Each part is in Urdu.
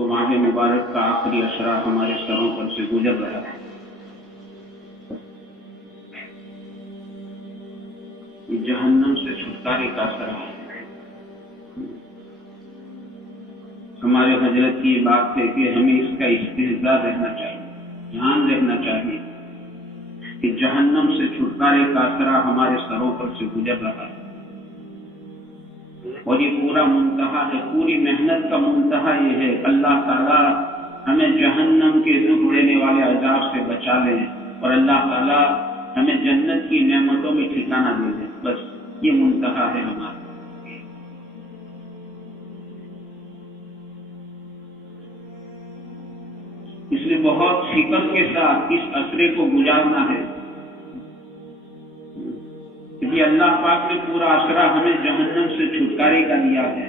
تو ماہ مبارک کا آخری اشرا ہمارے سروں پر سے گزر رہا ہے. جہنم سے چھٹکارے کا اشرا ہے. ہمارے حضرت کی یہ بات ہے کہ ہمیں اس کا استحضار رہنا چاہیے، دھیان رہنا چاہیے کہ جہنم سے چھٹکارے کا اشرا ہمارے سروں پر سے گزر رہا ہے. اور یہ پورا منتہا ہے، پوری محنت کا منتہا یہ ہے اللہ تعالیٰ ہمیں جہنم کے دکھ دینے والے عذاب سے بچا لے اور اللہ تعالیٰ ہمیں جنت کی نعمتوں میں ٹھکانہ دے دے. بس یہ منتہا ہے ہمارا. اس لیے بہت فکر کے ساتھ اس عصرے کو گزارنا ہے کہ اللہ پاک نے پورا عصرہ ہمیں جہنم سے چھٹکارے کا دیا ہے.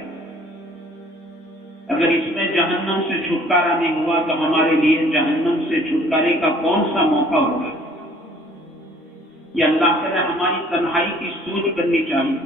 اگر اس میں جہنم سے چھٹکارا نہیں ہوا تو ہمارے لیے جہنم سے چھٹکارے کا کون سا موقع ہوگا؟ یہ اللہ تعالیٰ ہماری تنہائی کی سوچ کرنی چاہیے.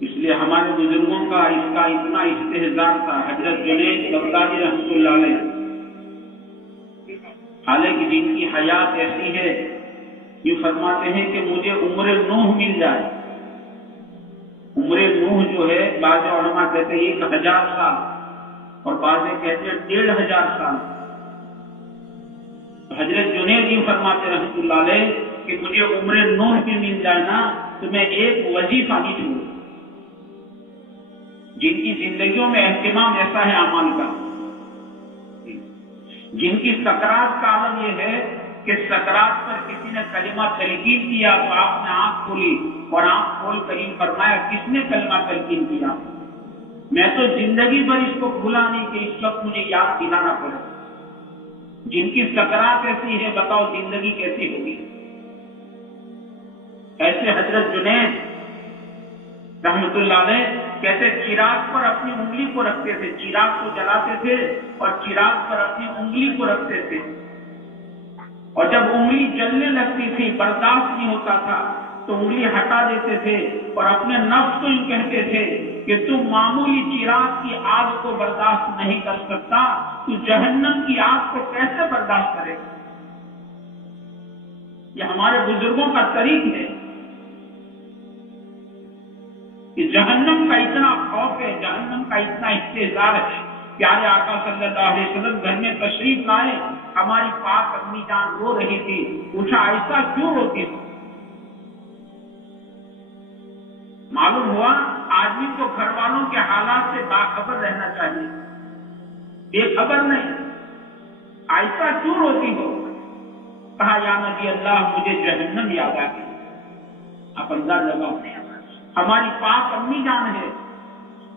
اس لیے ہمارے بزرگوں کا اس کا اتنا استحضار تھا. حضرت جنید بغدادی رحمۃ اللہ علیہ حالانکہ جن کی حیات ایسی ہے یہ فرماتے ہیں کہ مجھے عمر نوح مل جائے. عمر نوح جو ہے بعض علماء کہتے ہیں 1000 سال اور بعض کہتے ہیں 1500 سال. حضرت جنید یہ فرماتے رحمۃ اللہ علیہ کہ مجھے عمر نوح بھی مل جائے نا تو میں ایک وظیفہ نہیں چھوڑوں. جن کی زندگیوں میں اہتمام ایسا ہے اعمال کا، جن کی سکرات کا عالم یہ ہے کہ سکرات پر کسی نے کلمہ تلقین کیا تو آپ نے آنکھ کھولی اور آنکھ کھول کر یہ فرمایا کس نے کلمہ تلقین کیا؟ میں تو زندگی بھر اس کو بھولا نہیں کہ اس وقت مجھے یاد دلانا پڑے. جن کی سکرات ایسی ہے بتاؤ زندگی کیسی ہوگی؟ ایسے حضرت جنید رحمۃ اللہ علیہ کہتے چراغ پر اپنی انگلی کو رکھتے تھے، چراغ کو جلاتے تھے اور چراغ پر اپنی انگلی کو رکھتے تھے اور جب انگلی جلنے لگتی تھی برداشت نہیں ہوتا تھا تو انگلی ہٹا دیتے تھے اور اپنے نفس کو یوں کہتے تھے کہ تم معمولی چراغ کی آگ کو برداشت نہیں کر سکتا تو جہنم کی آگ کو کیسے برداشت کرے گا؟ یہ ہمارے بزرگوں کا طریق ہے کہ جہنم کا اتنا خوف ہے، جہنم کا اتنا استحضار ہے. پیارے آقا صلی اللہ علیہ وسلم گھر میں تشریف لائے، ہماری پاک امی جان رو رہی تھی. پوچھا ایسا کیوں روتی ہو؟ معلوم ہوا آدمی کو گھر والوں کے حالات سے باخبر رہنا چاہیے، بے خبر نہیں. ایسا کیوں روتی ہو؟ کہا یا نبی اللہ مجھے جہنم یاد آ گئی. آپ انداز لگاؤ ہماری پاک امی جان ہے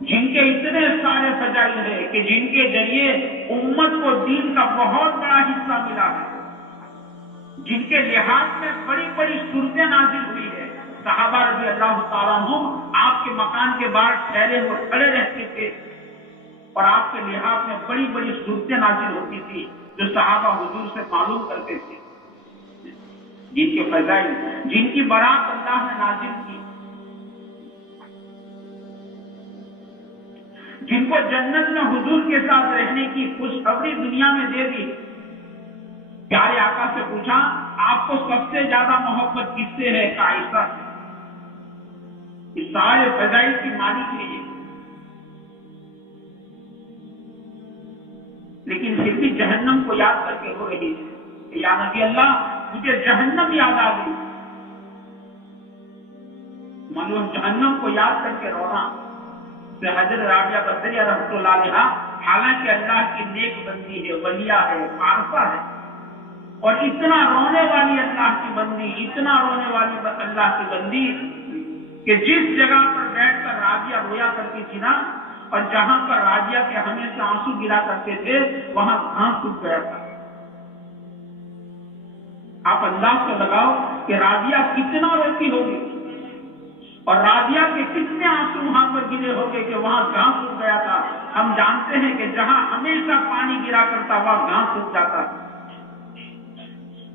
جن کے اتنے سارے فضائل ہے کہ جن کے ذریعے امت کو دین کا بہت بڑا حصہ ملا ہے، جن کے لحاظ میں بڑی بڑی صورتیں نازل ہوئی ہے. صحابہ رضی اللہ تعالیٰ عنہ آپ کے مکان کے باہر ٹھہرے ہوئے کھڑے رہتے تھے اور آپ کے لحاظ میں بڑی بڑی صورتیں نازل ہوتی تھی جو صحابہ حضور سے معلوم کرتے تھے. جن کے فضائل، جن کی برات اللہ نے نازل کی، جن کو جنت میں حضور کے ساتھ رہنے کی خوشخبری دنیا میں دے دی. پیارے آقا سے پوچھا آپ کو سب سے زیادہ محبت کس سے ہے؟ عائشہ سے. اس سارے فضائل کی مالک ہے یہ، لیکن پھر بھی جہنم کو یاد کر کے رو رہی ہے کہ یا نبی اللہ مجھے جہنم یاد آ گئی. معلوم جہنم کو یاد کر کے رونا سے حضرت رابعہ بدریہ رحمۃ اللہ علیہ حالانکہ اللہ کی نیک بندی ہے، ولیہ ہے، عارفہ ہے اور اتنا رونے والی اللہ کی بندی، اتنا رونے والی اللہ کی بندی کہ جس جگہ پر بیٹھ کر رابعہ رویا کرتی تھی نا اور جہاں پر رابعہ کے ہمیشہ آنسو گرا کرتے تھے وہاں گھاس سوکھ گیا تھا. آپ انداز سے لگاؤ کہ رابعہ کتنا روتی ہوگی اور رابعہ کے کتنے آنسو وہاں پر گرے ہو گئے کہ وہاں گھاس سوکھ گیا تھا. ہم جانتے ہیں کہ جہاں ہمیشہ پانی گرا کرتا وہاں گھاس سوکھ جاتا،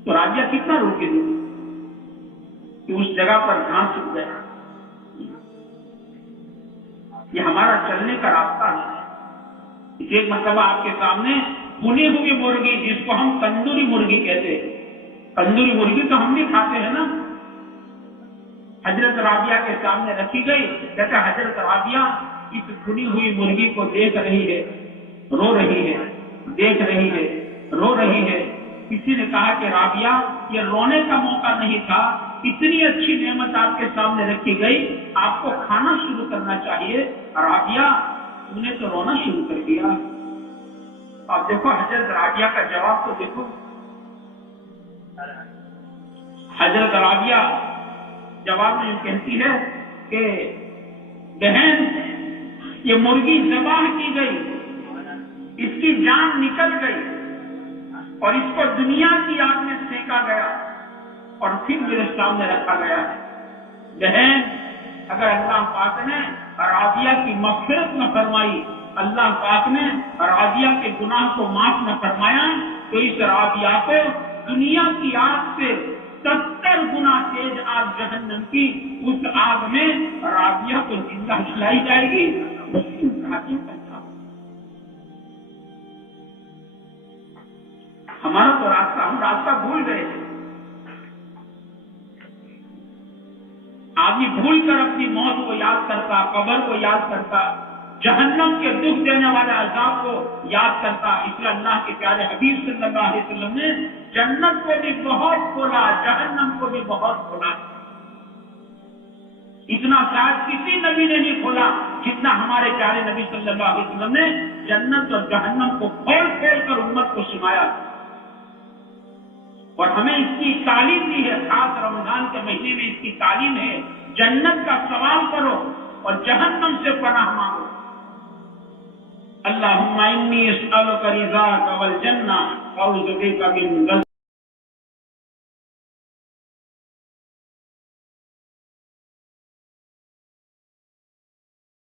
تو رابعہ کتنا روکے گی کہ اس جگہ پر گھاس سوکھ گیا؟ یہ ہمارا چلنے کا راستہ ہے۔ ایک مرتبہ آپ کے سامنے بھنی ہوئی مرغی، جس کو ہم تندوری مرغی کہتے ہیں، تندوری مرغی تو ہم بھی کھاتے ہیں نا، حضرت رابعہ کے سامنے رکھی گئی۔ جیسے حضرت رابعہ اس بھنی ہوئی مرغی کو دیکھ رہی ہے، رو رہی ہے، دیکھ رہی ہے، رو رہی ہے۔ کسی نے کہا کہ رابعہ، یہ رونے کا موقع نہیں تھا، اتنی اچھی نعمت آپ کے سامنے رکھی گئی، آپ کو کھانا شروع کرنا چاہیے۔ رابعہ، تم نے تو رونا شروع کر دیا۔ آپ دیکھو حضرت رابعہ کا جواب تو دیکھو۔ حضرت رابعہ جواب میں کہتی ہے کہ بہن، یہ مرغی ذبح کی گئی، اس کی جان نکل گئی اور اس کو دنیا کی آگ میں سینکا گیا اور پھر میرے سامنے رکھا گیا ہے۔ بہن، اگر اللہ پاک نے رابعہ کی مغفرت نہ فرمائی، اللہ پاک نے رابعہ کے گناہ کو معاف نہ فرمایا، تو اس رابعہ کو دنیا کی آگ سے 70 گنا تیز آگ جہنم کی، اس آگ میں رابعہ کو زندہ جلائی جائے گی۔ ہمارا تو راستہ، ہم راستہ بھول گئے ہیں۔ آدمی بھول کر اپنی موت کو یاد کرتا، قبر کو یاد کرتا، جہنم کے دکھ دینے والے عذاب کو یاد کرتا۔ اس لیے اللہ کے پیارے حبیب صلی اللہ علیہ وسلم نے جنت کو بھی بہت کھولا، جہنم کو بھی بہت کھولا۔ اتنا شاید کسی نبی نے نہیں کھولا جتنا ہمارے پیارے نبی صلی اللہ علیہ وسلم نے جنت اور جہنم کو کھول کھول کر امت کو سنایا، اور ہمیں اس کی تعلیم دی ہے۔ خاص رمضان کے مہینے میں اس کی تعلیم ہے، جنت کا سوال کرو اور جہنم سے پناہ مانگو۔ اللہم انی اسألک رضاک والجنہ، اعوذ بک من